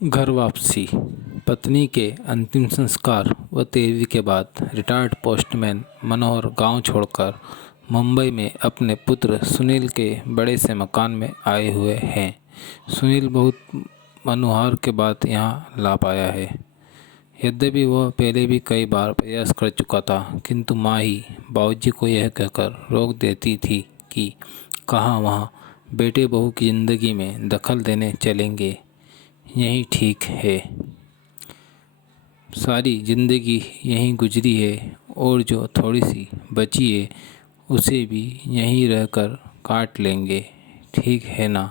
घर वापसी। पत्नी के अंतिम संस्कार व तेरहवीं के बाद रिटायर्ड पोस्टमैन मनोहर गांव छोड़कर मुंबई में अपने पुत्र सुनील के बड़े से मकान में आए हुए हैं। सुनील बहुत मनोहर के बाद यहां ला पाया है। यद्यपि वह पहले भी कई बार प्रयास कर चुका था, किंतु माँ ही बाबूजी को यह कहकर रोक देती थी कि कहाँ वहाँ बेटे बहू की ज़िंदगी में दखल देने चलेंगे, यही ठीक है। सारी ज़िंदगी यहीं गुजरी है और जो थोड़ी सी बची है उसे भी यहीं रहकर काट लेंगे, ठीक है ना।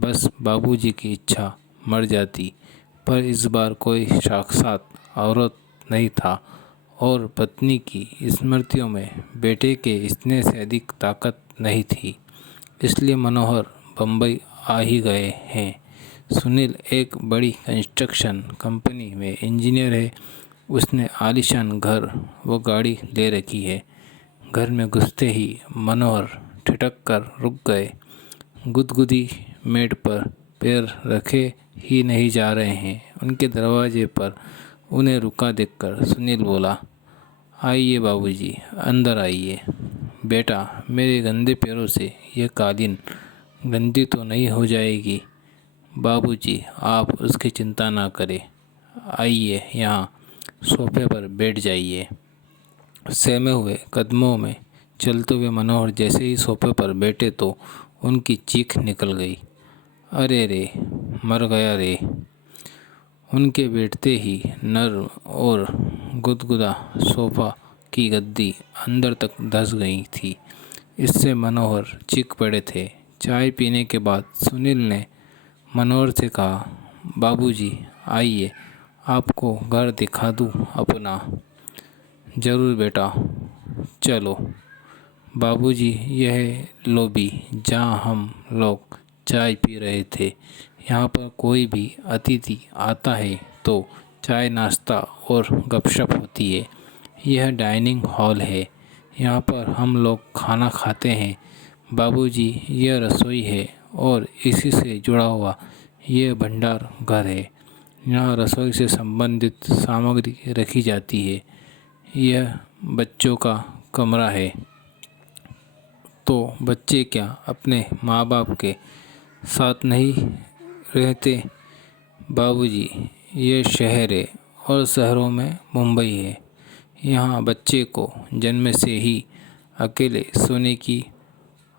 बस बाबूजी की इच्छा मर जाती, पर इस बार कोई साक्षात औरत नहीं था और पत्नी की स्मृतियों में बेटे के स्नेह से अधिक ताकत नहीं थी। इसलिए मनोहर बम्बई आ ही गए हैं। सुनील एक बड़ी कंस्ट्रक्शन कंपनी में इंजीनियर है। उसने आलीशान घर व गाड़ी ले रखी है। घर में घुसते ही मनोहर ठिठक कर रुक गए। गुदगुदी मेड पर पैर रखे ही नहीं जा रहे हैं। उनके दरवाजे पर उन्हें रुका देखकर सुनील बोला, आइए बाबूजी, अंदर आइए। बेटा, मेरे गंदे पैरों से यह कालीन गंदी तो नहीं हो जाएगी? बाबूजी, आप उसकी चिंता ना करें। आइए, यहाँ सोफे पर बैठ जाइए। सहमे हुए कदमों में चलते हुए मनोहर जैसे ही सोफे पर बैठे तो उनकी चीख निकल गई। अरे रे, मर गया रे। उनके बैठते ही नर्म और गुदगुदा सोफा की गद्दी अंदर तक धंस गई थी। इससे मनोहर चीख पड़े थे। चाय पीने के बाद सुनील ने मनोहर से कहा, बाबूजी, आइए, आपको घर दिखा दूँ अपना। ज़रूर बेटा, चलो। बाबूजी, यह लॉबी जहाँ हम लोग चाय पी रहे थे। यहाँ पर कोई भी अतिथि आता है तो चाय नाश्ता और गपशप होती है। यह डाइनिंग हॉल है, यहाँ पर हम लोग खाना खाते हैं। बाबूजी, यह रसोई है और इसी से जुड़ा हुआ यह भंडार घर है। यहाँ रसोई से संबंधित सामग्री रखी जाती है। यह बच्चों का कमरा है। तो बच्चे क्या अपने माँ बाप के साथ नहीं रहते? बाबूजी, ये शहर है और शहरों में मुंबई है। यहाँ बच्चे को जन्म से ही अकेले सोने की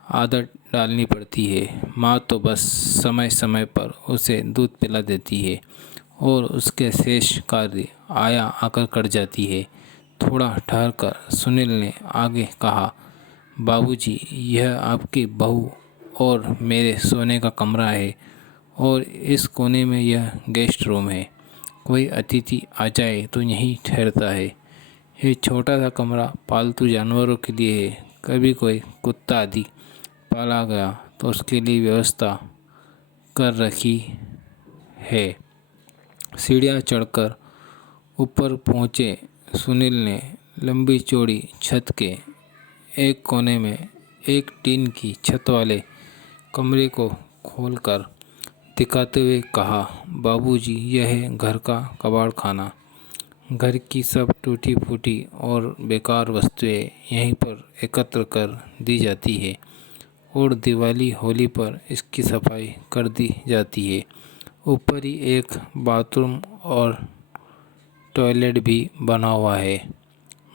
आदत डालनी पड़ती है। माँ तो बस समय समय पर उसे दूध पिला देती है और उसके शेष कार्य आया आकर कर जाती है। थोड़ा ठहरकर सुनील ने आगे कहा, बाबूजी, यह आपकी बहू और मेरे सोने का कमरा है और इस कोने में यह गेस्ट रूम है। कोई अतिथि आ जाए तो यहीं ठहरता है। ये छोटा सा कमरा पालतू जानवरों के लिए है। कभी कोई कुत्ता आदि पाला गया तो उसके लिए व्यवस्था कर रखी है। सीढ़ियाँ चढ़कर ऊपर पहुँचे सुनील ने लंबी चौड़ी छत के एक कोने में एक टीन की छत वाले कमरे को खोलकर दिखाते हुए कहा, बाबूजी, यह है घर का कबाड़ खाना। घर की सब टूटी फूटी और बेकार वस्तुएं यहीं पर एकत्र कर दी जाती है और दिवाली होली पर इसकी सफाई कर दी जाती है। ऊपर ही एक बाथरूम और टॉयलेट भी बना हुआ है।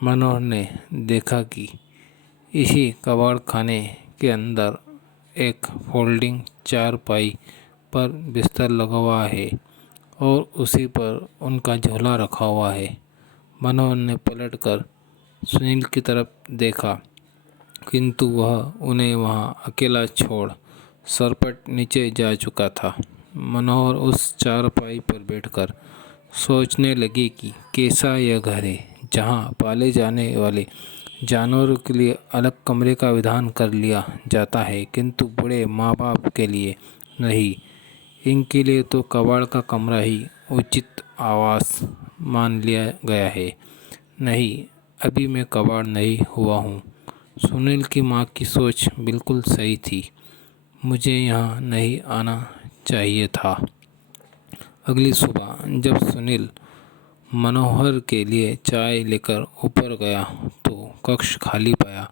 मनोहर ने देखा कि इसी कबाड़ खाने के अंदर एक फोल्डिंग चारपाई पर बिस्तर लगा हुआ है और उसी पर उनका झोला रखा हुआ है। मनोहर ने पलटकर सुनील की तरफ देखा, किंतु वह उन्हें वहां अकेला छोड़ सरपट नीचे जा चुका था। मनोहर उस चारपाई पर बैठकर सोचने लगे कि कैसा यह घर है जहां पाले जाने वाले जानवरों के लिए अलग कमरे का विधान कर लिया जाता है, किंतु बूढ़े माँ बाप के लिए नहीं। इनके लिए तो कबाड़ का कमरा ही उचित आवास मान लिया गया है। नहीं, अभी मैं कबाड़ नहीं हुआ हूँ। सुनील की माँ की सोच बिल्कुल सही थी। मुझे यहाँ नहीं आना चाहिए था। अगली सुबह जब सुनील मनोहर के लिए चाय लेकर ऊपर गया तो कक्ष खाली पाया।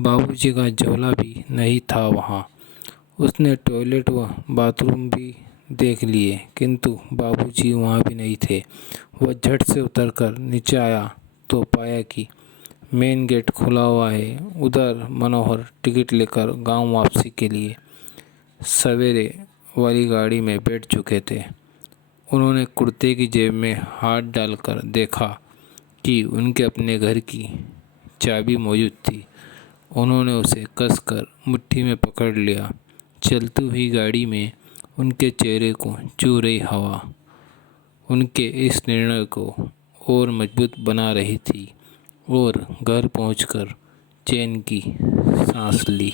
बाबूजी का झोला भी नहीं था वहाँ। उसने टॉयलेट व बाथरूम भी देख लिए, किंतु बाबूजी वहाँ भी नहीं थे। वह झट से उतरकर नीचे आया तो पाया कि मेन गेट खुला हुआ है। उधर मनोहर टिकट लेकर गांव वापसी के लिए सवेरे वाली गाड़ी में बैठ चुके थे। उन्होंने कुर्ते की जेब में हाथ डालकर देखा कि उनके अपने घर की चाबी मौजूद थी। उन्होंने उसे कसकर मुट्ठी में पकड़ लिया। चलती हुई गाड़ी में उनके चेहरे को छू रही हवा उनके इस निर्णय को और मजबूत बना रही थी और घर पहुंचकर चैन की सांस ली।